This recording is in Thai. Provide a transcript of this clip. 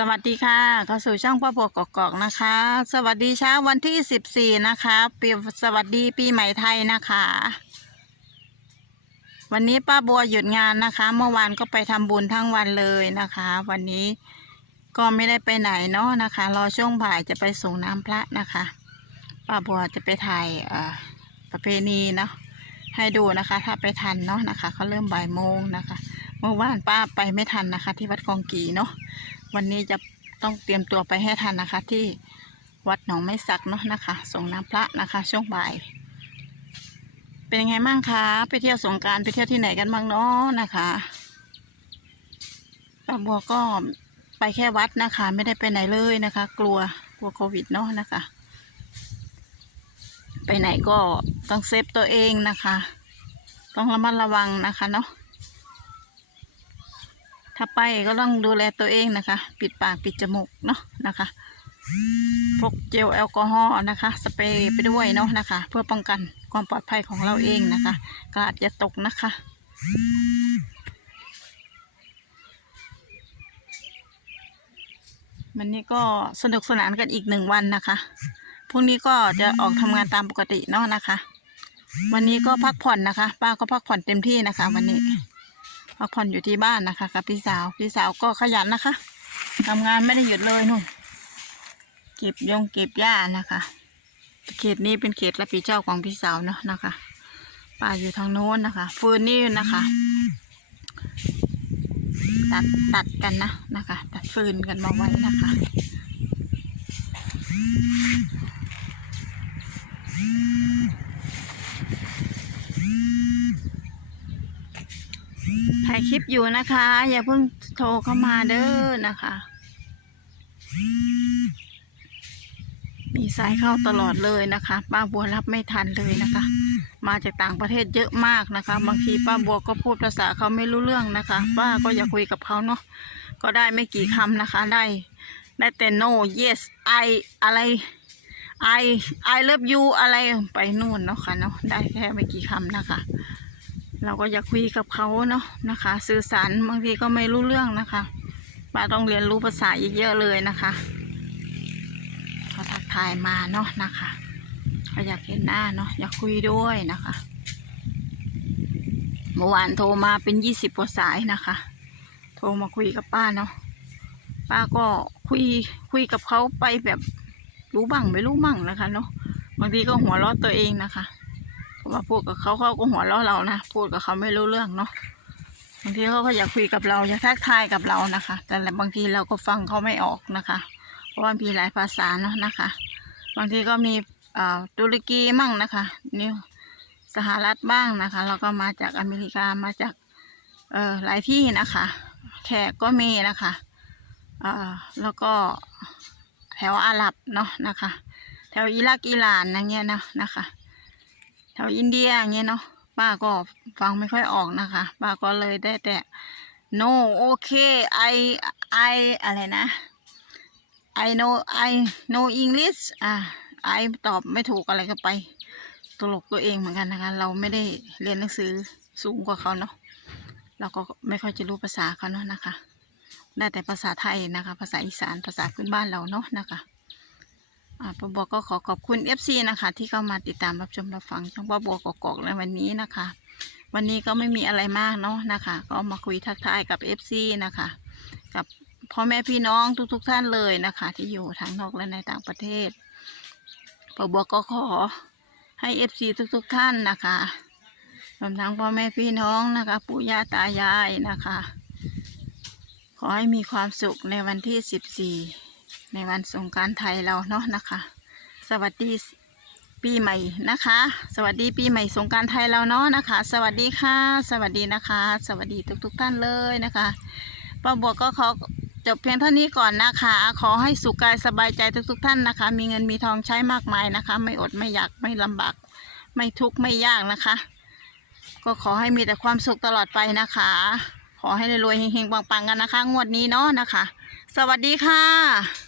สวัสดีค่ะเข้าสู่ช่องป้าบัวกอกๆนะคะ สวัสดีเช้าวันที่14นะคะปีสวัสดีปีใหม่ไทยนะคะ วันนี้ป้าบัวหยุดงานนะคะ เมื่อวานก็ไปทำบุญทั้งวันเลยนะคะ วันนี้ก็ไม่ได้ไปไหนเนาะนะคะ รอช่วงบ่ายจะไปส่งน้ำพระนะคะป้าบัวจะไปถ่ายประเพณีเนาะให้ดูนะคะ ถ้าไปทันเนาะนะคะเขาเริ่มบ่ายโมงนะคะ เมื่อวานป้าไปไม่ทันนะคะ ที่วัดคลองกีเนาะวันนี้จะต้องเตรียมตัวไปให้ทันนะคะ ที่วัดหนองไม้สักเนาะนะคะส่งน้ำพระนะคะ ช่วงบ่าย เป็นยังไงบ้างคะไปเที่ยวสงการไปเที่ยวที่ไหนกันบ้างเนาะนะคะป้าบัวก็ไปแค่วัดนะคะ ไม่ได้ไปไหนเลยนะคะ กลัวกลัวโควิดเนาะนะคะ ไปไหนก็ต้องเซฟตัวเองนะคะ ต้องระมัดระวังนะคะเนาะ ถ้าไปก็ต้องดูแลตัวเองนะคะ ปิดปากปิดจมูกเนาะนะคะพกเจลแอลกอฮอล์นะคะ สเปรย์ไปด้วยเนาะนะคะ เพื่อป้องกันความปลอดภัยของเราเองนะคะกาดอย่าตกนะคะ วันนี้ก็สนุกสนานกันอีกหนึ่งวันนะคะพรุ่งนี้ก็จะออกทำงานตามปกติเนาะนะคะ วันนี้ก็พักผ่อนนะคะ ป้าก็พักผ่อนเต็มที่นะคะ วันนี้ พักผ่อนอยู่ที่บ้านนะคะกับพี่สาวพี่สาวก็ขยันนะคะทำงานไม่ได้หยุดเลยนู่นเก็บยงเก็บหญ้านะคะ เขตนี้เป็นเขตรับผิดชอบของพี่สาวเนาะนะคะป่าอยู่ทางโน้นนะคะ ฟืนนี่นะคะ ตัดตัดกันนะนะคะ ตัดฟืนกันมาไว้นะคะายคลิปอยู่นะคะ อย่าเพิ่งโทรเข้ามาเด้อนะคะ มีสายเข้าตลอดเลยนะคะ ป้าบัวรับไม่ทันเลยนะคะ มาจากต่างประเทศเยอะมากนะคะ บางทีป้าบัวก็พูดภาษาเขาไม่รู้เรื่องนะคะ ป้าก็อยากคุยกับเขาเนาะก็ได้ไม่กี่คำนะคะ ได้ได้แต่ no yes I อะไร I I love you อะไรไปนู่นเนาะค่ะเนาะได้แค่ไม่กี่คำนะคะ เราก็อยากคุยกับเขาเนาะนะคะ สื่อสารบางทีก็ไม่รู้เรื่องนะคะป้าต้องเรียนรู้ภาษาอีกเยอะเลยนะคะเขาทักทายมาเนาะนะคะเขาอยากเห็นหน้าเนาะอยากคุยด้วยนะคะเมื่อวานโทรมาเป็นยี่สิบกว่าสายนะคะ โทรมาคุยกับป้าเนาะป้าก็คุยคุยกับเขาไปแบบรู้บ้างไม่รู้บ้างนะคะเนาะบางทีก็หัวเราะตัวเองนะคะ พราะว่าพูดกับเขาเขาก็หัวเราะเรานะพูดกับเขาไม่รู้เรื่องเนาะบางทีเขาก็อยากคุยกับเราอยากทักทายกับเรานะคะ แต่บางทีเราก็ฟังเขาไม่ออกนะคะ เพราะว่ามีหลายภาษาเนาะนะคะ บางทีก็มีอ่าตุรกีมั่งนะคะนี่สหรัฐบ้างนะคะแล้วก็มาจากอเมริกามาจากเอ่อหลายที่นะคะแขกก็มีนะคะอ่าแล้วก็แถวอาหรับเนาะนะคะ แถวอิรักอิหร่านอย่างเงี้ยนะนะคะ แถวอินเดียอย่างเงี้ยเนาะป้าก็ฟังไม่ค่อยออกนะคะป้าก็เลยได้แต่ no โอเค I I อะไรนะ I know I know English อ่า I ตอบไม่ถูกอะไรก็ไป ตลกตัวเองเหมือนกันนะคะ เราไม่ได้เรียนหนังสือสูงกว่าเขาเนาะเราก็ไม่ค่อยจะรู้ภาษาเขาเนาะนะคะ ได้แต่ภาษาไทยนะคะ ภาษาอีสานภาษาพื้นบ้านเราเนาะนะคะ อ่าป้าบัวก็ขอขอบคุณ FC นะคะ ที่เข้ามาติดตามรับชมรับฟังช่องป้าบัวกอกๆในวันนี้นะคะ วันนี้ก็ไม่มีอะไรมากเนาะนะคะ ก็มาคุยทักทายกับ FC นะคะ กับพ่อแม่พี่น้องทุก ๆ ท่านเลยนะคะ ที่อยู่ทั้งนอกและในต่างประเทศป้าบัวก็ขอให้ FC ทุก ๆ ท่านนะคะรวมทั้งพ่อแม่พี่น้องนะคะปู่ย่าตายายนะคะ ขอให้มีความสุขในวันที่ 14 ในวันสงการไทยเราเนาะนะคะ สวัสดีปีใหม่นะคะ สวัสดีปีใหม่สงการไทยเราเนาะนะคะ สวัสดีค่ะ สวัสดีนะคะ สวัสดีทุกๆท่านเลยนะคะป้าบัวก็ขอจบเพียงเท่านี้ก่อนนะคะ ขอให้สุขกายสบายใจทุกๆท่านนะคะ มีเงินมีทองใช้มากมายนะคะ ไม่อดไม่อยากไม่ลำบาก ไม่ทุกข์ไม่ยากนะคะ ก็ขอให้มีแต่ความสุขตลอดไปนะคะ ขอให้รวยๆเฮงๆปังๆกันนะคะ งวดนี้เนาะนะคะ สวัสดีค่ะ